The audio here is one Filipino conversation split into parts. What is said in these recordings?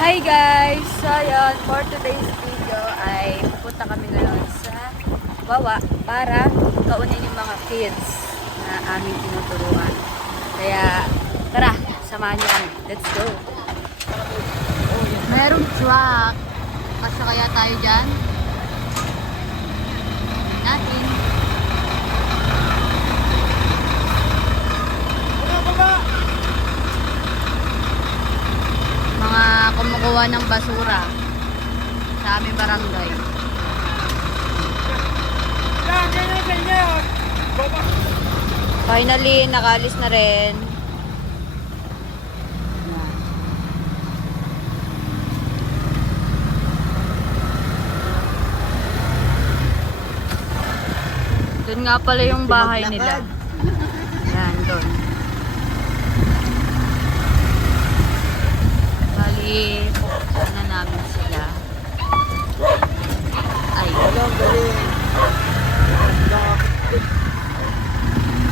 Hi guys! So yun, for today's video ay pupunta kami ngayon sa Wawa para kaunin yung mga kids na aming tinuturuan. Kaya tara, samahan niyo kami. Let's go! Merong truck. Kasya kaya tayo dyan? Natin. Mga kumukuha ng basura sa aming barangay. Finally, nakalis na rin. Doon nga pala yung bahay nila. Yan, doon. Bali, pupunta na namin sila. Ay.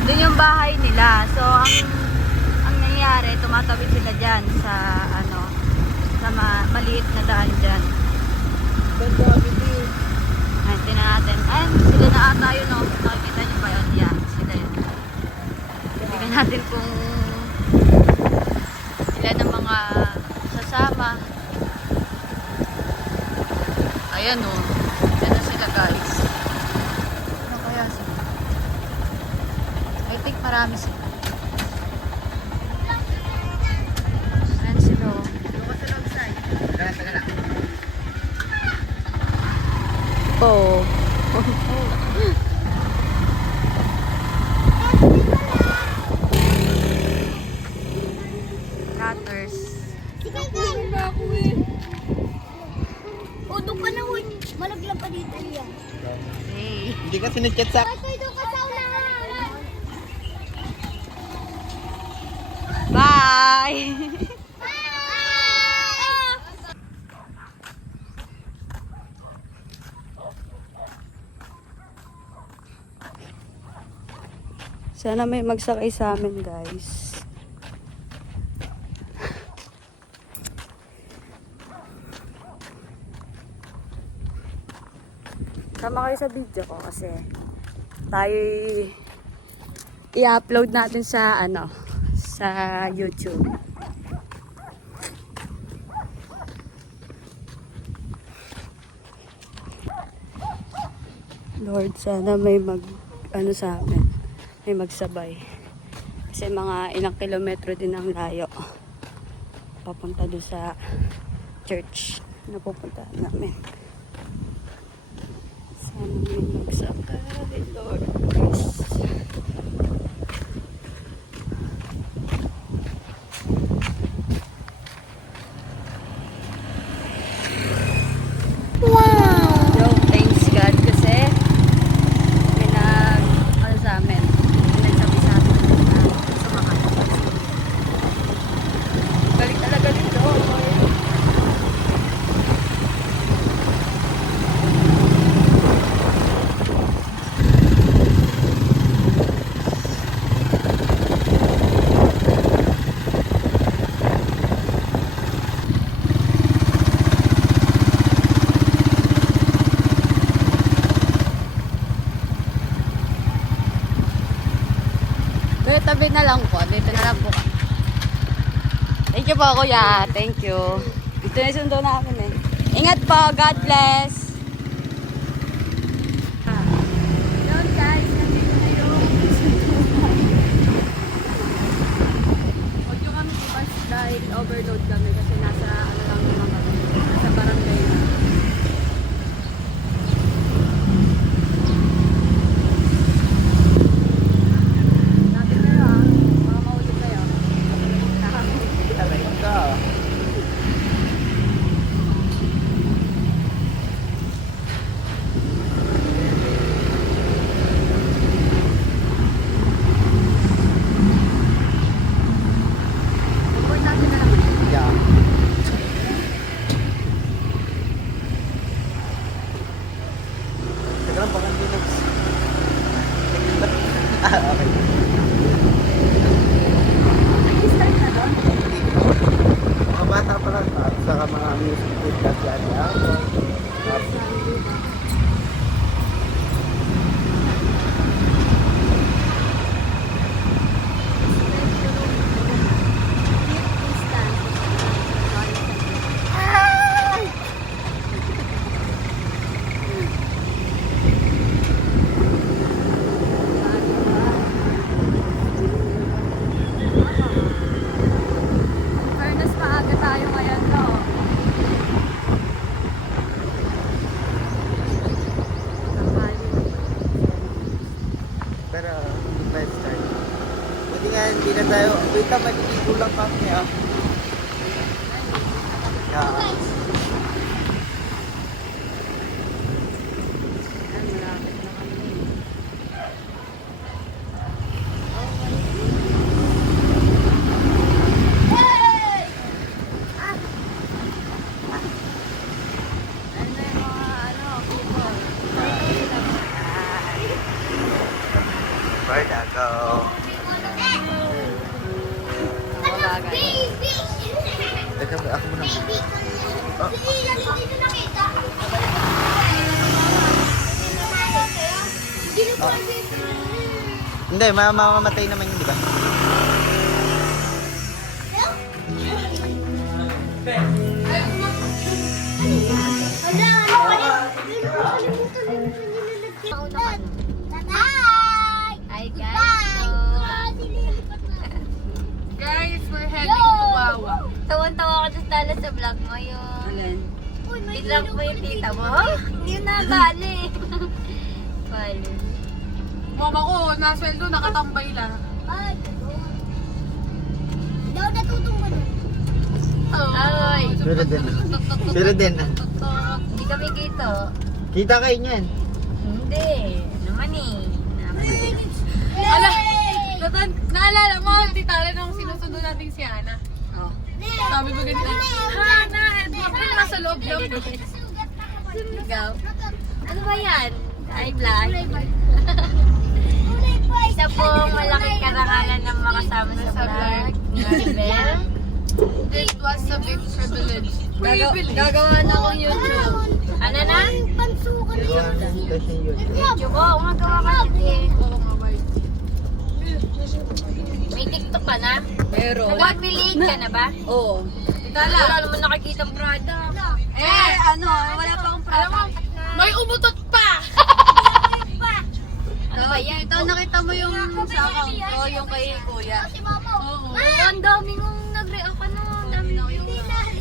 Doon yung bahay nila. So, ang nangyayari, tumatawid sila dyan sa, sa maliit na daan dyan. Ayan, tingnan natin. Ayan, sila na ata yun, no? Nakikita nyo ba yun? Yan, sila yun. Tingnan natin kung sila ng mga sasama. Ayan, no? Yan na sila, guys. Ano kaya sila? I think marami sila. Ayan sila, oh. Oh. Cutters. O, doon ka na, huy. Malaglag pa dito yan. Hey. Hindi ka sinichat sa... Ay, doon ka sa unahan. Bye! Sana may magsakay sa amin, guys. Sama kayo sa video ko kasi tayo i-upload natin sa sa YouTube. Lord, sana may sa amin. May magsabay. Kasi mga ilang kilometro din ang layo. Papunta doon sa church na pupuntahan namin. Sana may magsabay, Lord. Please. Yo, thanks God kasi may sa amin. May nagsabi sa amin na sumakan. Galing talaga dito. Pero tabi na lang po. Dito na lang po ka. Thank you po, kuya. Thank you. Dito na sundo namin eh. Ingat po. God bless. Yun guys. Nandito na yung huwag nyo kami ibas dahil overload kami kasi nasa lang naman kami. Nasa barangay na. Yeah. saka mga music food kasi ano ako. Fairness, maaga tayo ngayon, no? Pero, best start. Buti nga, hindi na tayo, wait na, maliligo lang kami ah. Yeah. Ay, malapit na kami. Ano yung mga, people? Barda, go. Wala, guys. Teka, ako muna. Oh. Hindi, mamamatay naman yun, di ba? Hi, guys. Guys, we're heading to Wawa. Tawan-tawa ka doon tala sa vlog mo yun. Alin? Tinrap mo yung tita mo. Hindi yun nabali. Bali. Mama ko, nasweldo, nakatambay lang. Daw natutong ba nun? Ay. Pero din. Pero din. Hindi kami kito. Kita kayo niyan. Hindi. Naman eh. Naalala mo, di tala nung sinusunod natin si Ana. Oh. Sabi mo ganito, Hana, bakit nasa loob lang? Ikaw? Ano ba yan? Ay, vlog. Isa pong malaking karangalan ng makasama sa vlog. Ni Maribel. It was a big privilege. Gagawa na akong YouTube. Ano na? Pansukan na Gawa na dito siya yun. YouTube ko. Umagawa ka din. Oo, mabay. May TikTok ka na? Meron. Nag-affiliate ka na ba? Oo. Wala naman nakikita ang product. Wala pa akong Alam mo, may umutot pa! Ano ba yan? Nakita mo yung sa account ko, yung kay kuya. Oo. Oo, ang dami nung nag-react ano. Ang dami nung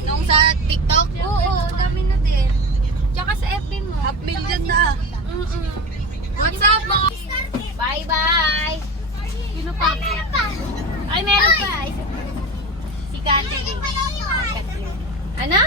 Nung sa TikTok, Oo, ang dami na din. Tsaka sa FB mo. 500,000 na. What's up, mga... Bye-bye! Sino pa? Ay, meron pa. Si Catherine. Ano?